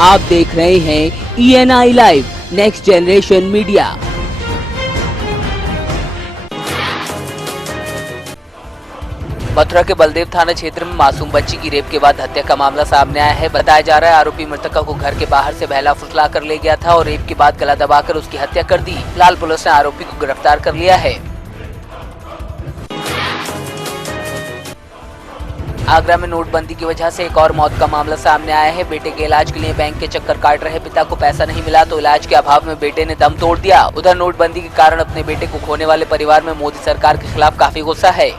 आप देख रहे हैं ENI live next generation media. Mathura के बलदेव थाना क्षेत्र में मासूम बच्ची की रेप के बाद हत्या का मामला सामने आया है। बताया जा रहा है आरोपी मृतका को घर के बाहर से बहला फुसला कर ले गया था और रेप के बाद गला दबाकर उसकी हत्या कर दी। फिलहाल पुलिस ने आरोपी को गिरफ्तार कर लिया है। आगरा में नोटबंदी की वजह से एक और मौत का मामला सामने आया है। बेटे के इलाज के लिए बैंक के चक्कर काट रहे पिता को पैसा नहीं मिला तो इलाज के अभाव में बेटे ने दम तोड़ दिया। उधर नोटबंदी के कारण अपने बेटे को खोने वाले परिवार में मोदी सरकार के खिलाफ काफी गुस्सा है।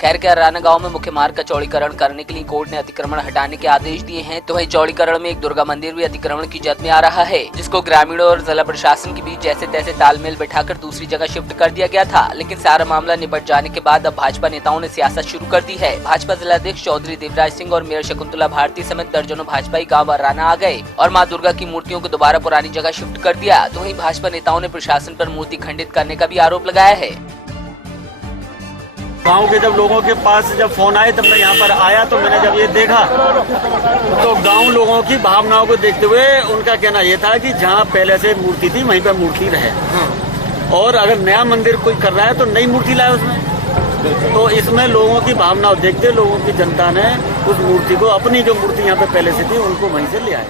खैर के राना गांव में मुख्य मार्ग का चौड़ीकरण करने के लिए कोर्ट ने अतिक्रमण हटाने के आदेश दिए हैं। तो वहीं चौड़ीकरण में एक दुर्गा मंदिर भी अतिक्रमण की जद में आ रहा है, जिसको ग्रामीणों और जिला प्रशासन के बीच जैसे तैसे तालमेल बैठाकर दूसरी जगह शिफ्ट कर दिया गया था। लेकिन सारा मामला निपट जाने के बाद अब भाजपा नेताओं ने सियासत शुरू कर दी है। भाजपा जिलाध्यक्ष चौधरी देवराज सिंह और मेयर शकुंतला भारती समेत दर्जनों भाजपाई गाँव राना आ गए और माँ दुर्गा की मूर्तियों को दोबारा पुरानी जगह शिफ्ट कर दिया। तो वहीं भाजपा नेताओं ने प्रशासन पर मूर्ति खंडित करने का भी आरोप लगाया है। गांव के जब लोगों के पास जब फोन आए तब मैं यहाँ पर आया तो मैंने जब ये देखा तो गांव लोगों की भावनाओं को देखते हुए उनका कहना ये था कि जहाँ पहले से मूर्ति थी वहीं पर मूर्ति रहे और अगर नया मंदिर कोई कर रहा है तो नई मूर्ति लाए उसमें। तो इसमें लोगों की भावनाओं देखते लोगों की जनता ने उस मूर्ति को अपनी जो मूर्ति यहाँ पे पहले से थी उनको वहीं से ले आए।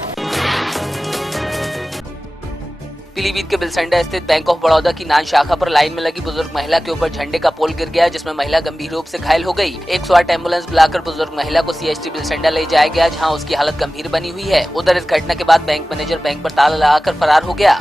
पीलीभीत के बिलसंडा स्थित बैंक ऑफ बड़ौदा की नान शाखा पर लाइन में लगी बुजुर्ग महिला के ऊपर झंडे का पोल गिर गया, जिसमें महिला गंभीर रूप से घायल हो गई। 108 एम्बुलेंस बुलाकर बुजुर्ग महिला को CHT बिलसंडा ले जाया गया, जहां उसकी हालत गंभीर बनी हुई है। उधर इस घटना के बाद बैंक मैनेजर बैंक पर ताला लगाकर फरार हो गया।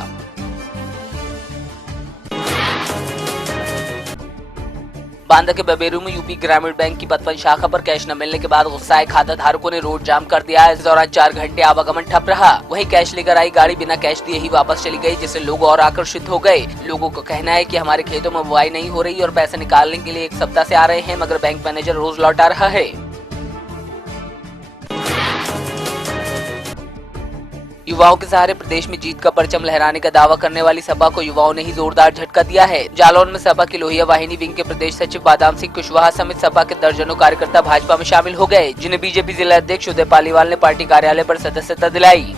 बांदा के बबेरू में यूपी ग्रामीण बैंक की 55 शाखा पर कैश न मिलने के बाद गुस्साए खाता धारकों ने रोड जाम कर दिया। इस दौरान 4 घंटे आवागमन ठप रहा। वहीं कैश लेकर आई गाड़ी बिना कैश दिए ही वापस चली गई, जिससे लोग और आकर्षित हो गए। लोगों का कहना है कि हमारे खेतों में बुआई नहीं हो रही और पैसे निकालने के लिए 1 सप्ताह से आ रहे हैं, मगर बैंक मैनेजर रोज लौटा रहा है। युवाओं के सहारे प्रदेश में जीत का परचम लहराने का दावा करने वाली सपा को युवाओं ने ही जोरदार झटका दिया है। जालौन में सपा की लोहिया वाहिनी विंग के प्रदेश सचिव बादाम सिंह कुशवाहा समेत सपा के दर्जनों कार्यकर्ता भाजपा में शामिल हो गए, जिन्हें बीजेपी जिला अध्यक्ष उदय पालीवाल ने पार्टी कार्यालय पर सदस्यता दिलाई।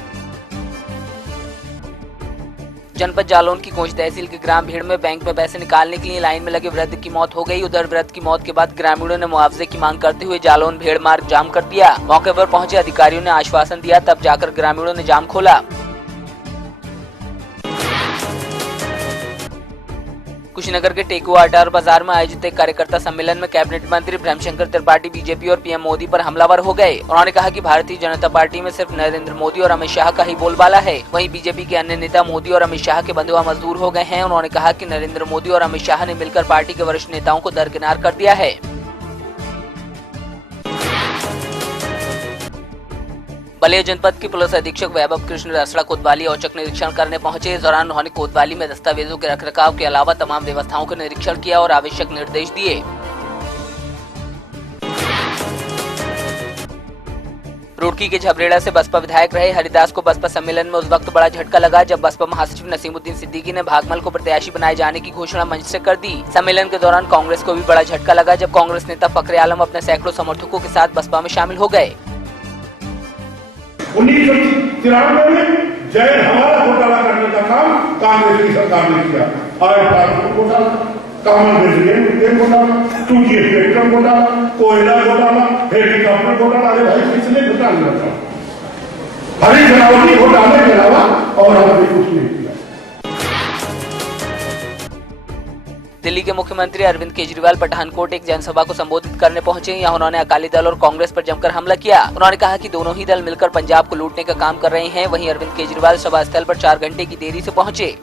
जनपद जालौन की कोंच तहसील के ग्राम भीड़ में बैंक में पैसे निकालने के लिए लाइन में लगे वृद्ध की मौत हो गई। उधर वृद्ध की मौत के बाद ग्रामीणों ने मुआवजे की मांग करते हुए जालौन भीड़ मार्ग जाम कर दिया। मौके पर पहुंचे अधिकारियों ने आश्वासन दिया, तब जाकर ग्रामीणों ने जाम खोला। कुशीनगर के टेकुआ अटार बाजार में आयोजित एक कार्यकर्ता सम्मेलन में कैबिनेट मंत्री ब्रह्मशंकर त्रिपाठी बीजेपी और पीएम मोदी पर हमलावर हो गए। उन्होंने कहा कि भारतीय जनता पार्टी में सिर्फ नरेंद्र मोदी और अमित शाह का ही बोलबाला है। वहीं बीजेपी के अन्य नेता मोदी और अमित शाह के बंधुआ मजदूर हो गए हैं। उन्होंने कहा कि नरेंद्र मोदी और अमित शाह ने मिलकर पार्टी के वरिष्ठ नेताओं को दरकिनार कर दिया है। बलिया जनपद के पुलिस अधीक्षक वैभव कृष्ण रसड़ा कोतवाली औचक निरीक्षण करने पहुंचे। इस दौरान उन्होंने कोतवाली में दस्तावेजों के रखरखाव के अलावा तमाम व्यवस्थाओं का निरीक्षण किया और आवश्यक निर्देश दिए। रुड़की के झबरेड़ा से बसपा विधायक रहे हरिदास को बसपा सम्मेलन में उस वक्त बड़ा झटका लगा जब बसपा महासचिव नसीमुद्दीन सिद्दीकी ने भागमल को प्रत्याशी बनाए जाने की घोषणा मंच से कर दी। सम्मेलन के दौरान कांग्रेस को भी बड़ा झटका लगा जब कांग्रेस नेता फखरे आलम अपने सैकड़ों समर्थकों के साथ बसपा में शामिल हो गए। 1993 में जय हमारा घोटाला करने का काम कांग्रेस की सरकार ने किया। और घोटाला, कॉमनवेल्थ घोटाला, 2G स्पेक्ट्रम घोटाला, कोयला घोटाला, हेलीकॉप्टर घोटाला। अरे भाई किसने घोटाला किया? हरी जनावरी घोटाले के अलावा और हमने कुछ नहीं किया। दिल्ली के मुख्यमंत्री अरविंद केजरीवाल पठानकोट एक जनसभा को संबोधित करने पहुंचे। यहाँ उन्होंने अकाली दल और कांग्रेस पर जमकर हमला किया। उन्होंने कहा कि दोनों ही दल मिलकर पंजाब को लूटने का काम कर रहे हैं। वहीं अरविंद केजरीवाल सभा स्थल पर 4 घंटे की देरी से पहुंचे।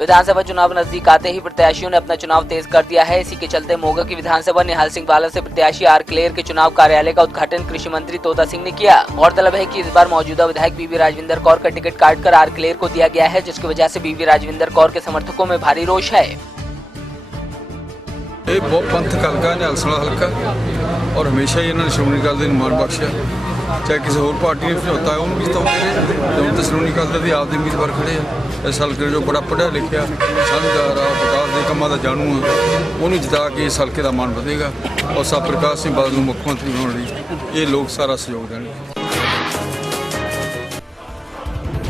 विधानसभा चुनाव नजदीक आते ही प्रत्याशियों ने अपना चुनाव तेज कर दिया है। इसी के चलते मोगा की विधानसभा निहाल सिंह बाला से प्रत्याशी आर क्लेयर के चुनाव कार्यालय का उद्घाटन कृषि मंत्री तोता सिंह ने किया। गौरतलब है कि इस बार मौजूदा विधायक बीवी राजविंदर कौर का टिकट काटकर आर क्लेयर को दिया गया है, जिसकी वजह से बीवी राजविंदर कौर के समर्थकों में भारी रोष है। ਇਹ ਬਹੁਤ ਪੰਥਕ ਹਲਕਾ ਨਿਹਾਲਸਣਾ ਹਲਕਾ ਔਰ ਹਮੇਸ਼ਾ ਹੀ ਇਹਨਾਂ ਨੇ ਸ਼੍ਰੋਮਣੀ ਅਕਾਲੀ ਦਲ ਨੂੰ ਮਾਣ ਬਖਸ਼ਿਆ। ਚਾਹੇ ਕਿਸੇ ਹੋਰ ਪਾਰਟੀ ਨੇ ਸਮਝੌਤਾ ਉਹਨੂੰ ਵੀ ਜਿਤਾਉਂਦੇ ਰਹੇ, ਹੁਣ ਤਾਂ ਸ਼੍ਰੋਮਣੀ ਅਕਾਲੀ ਦਲ ਦੀ ਆਪ ਦੀ ਉਮੀਦਵਾਰ ਖੜੇ ਆ। ਇਸ ਹਲਕੇ ਜੋ ਬੜਾ ਪੜ੍ਹਿਆ ਲਿਖਿਆ ਸਮਝਦਾਰ ਆ ਦੇ ਕੰਮਾਂ ਦਾ ਜਾਣੂ ਆ, ਉਹਨੂੰ ਜਿਤਾ ਕੇ ਇਸ ਹਲਕੇ ਦਾ ਮਾਣ ਵਧੇਗਾ ਔਰ ਸਭ ਪ੍ਰਕਾਸ਼ ਸਿੰਘ ਬਾਦਲ ਨੂੰ ਮੁੱਖ ਮੰਤਰੀ ਬਣਾਉਣ ਲਈ ਇਹ ਲੋਕ ਸਾਰਾ ਸਹਿਯੋਗ ਦੇਣਗੇ।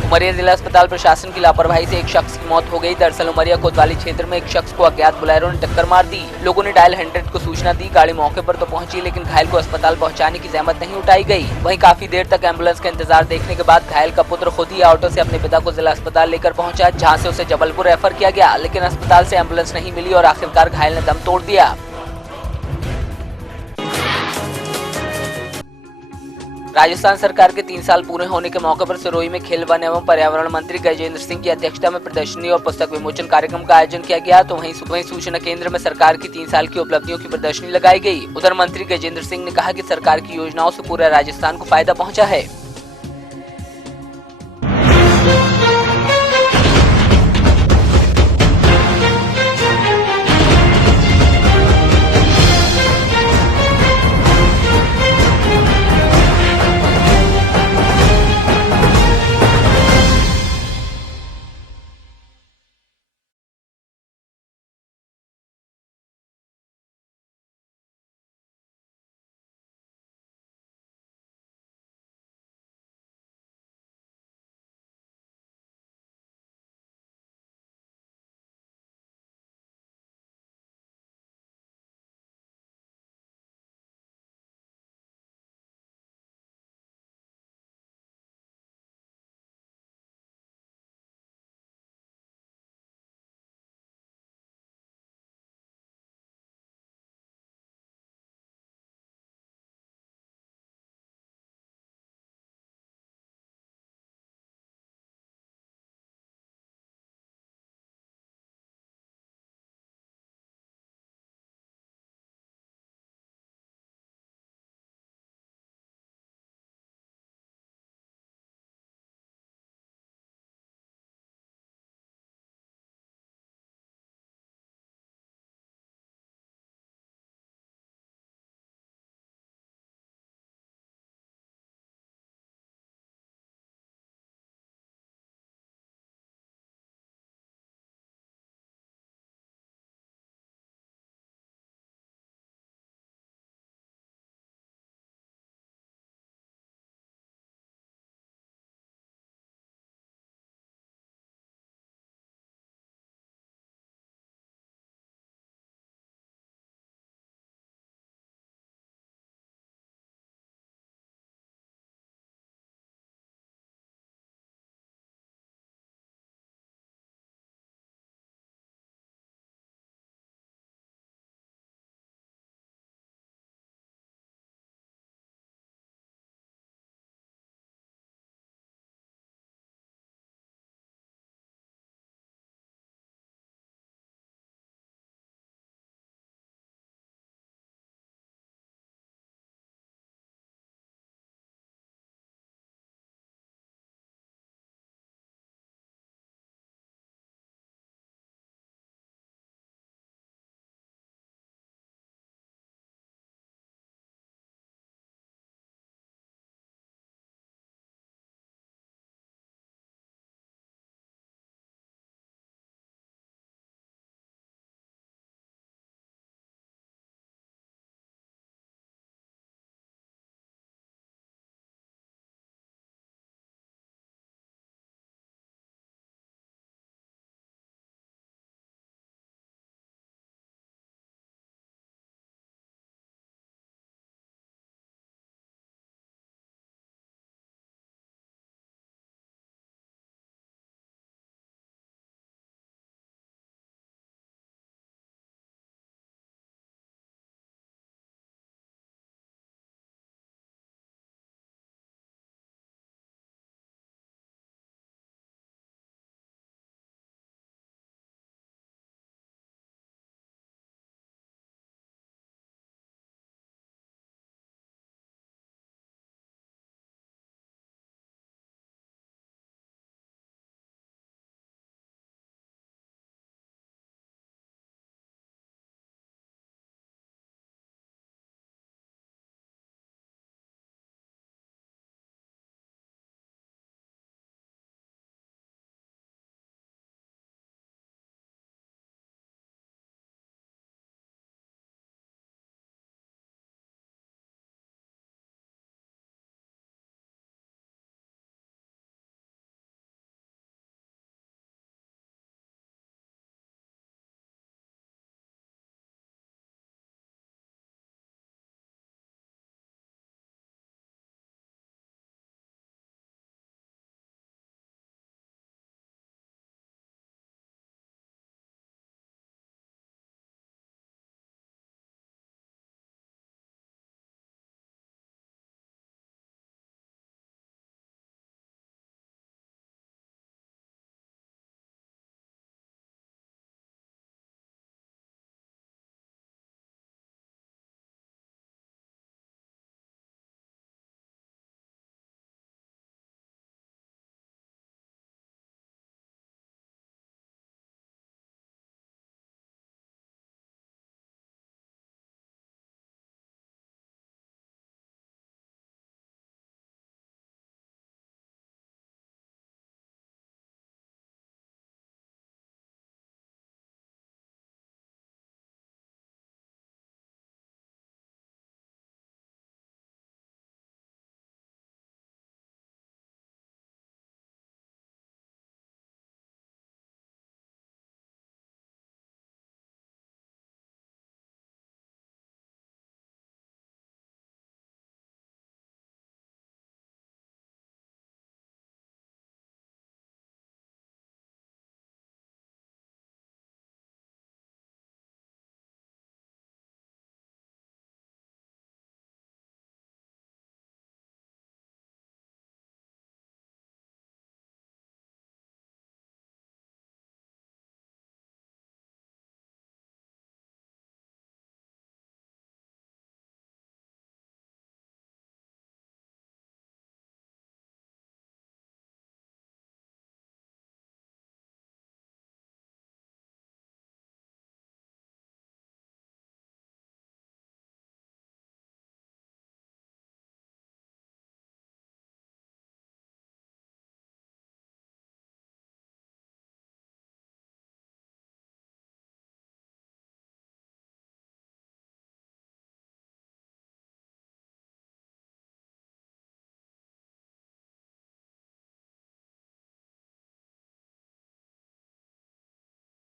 उमरिया जिला अस्पताल प्रशासन की लापरवाही से एक शख्स की मौत हो गई। दरअसल उमरिया कोतवाली क्षेत्र में एक शख्स को अज्ञात बुलेरो ने टक्कर मार दी। लोगों ने डायल 100 को सूचना दी। गाड़ी मौके पर तो पहुंची, लेकिन घायल को अस्पताल पहुंचाने की जहमत नहीं उठाई गई। वहीं काफी देर तक एम्बुलेंस का इंतजार देखने के बाद घायल का पुत्र खुद ही ऑटो से अपने पिता को जिला अस्पताल लेकर पहुंचा, जहां से उसे जबलपुर रेफर किया गया, लेकिन अस्पताल से एम्बुलेंस नहीं मिली और आखिरकार घायल ने दम तोड़ दिया। राजस्थान सरकार के 3 साल पूरे होने के मौके पर सिरोही में खेल वन एवं पर्यावरण मंत्री गजेंद्र सिंह की अध्यक्षता में प्रदर्शनी और पुस्तक विमोचन कार्यक्रम का आयोजन किया गया। तो वहीं सूचना केंद्र में सरकार की 3 साल की उपलब्धियों की प्रदर्शनी लगाई गई। उधर मंत्री गजेंद्र सिंह ने कहा कि सरकार की योजनाओं से पूरे राजस्थान को फायदा पहुंचा है।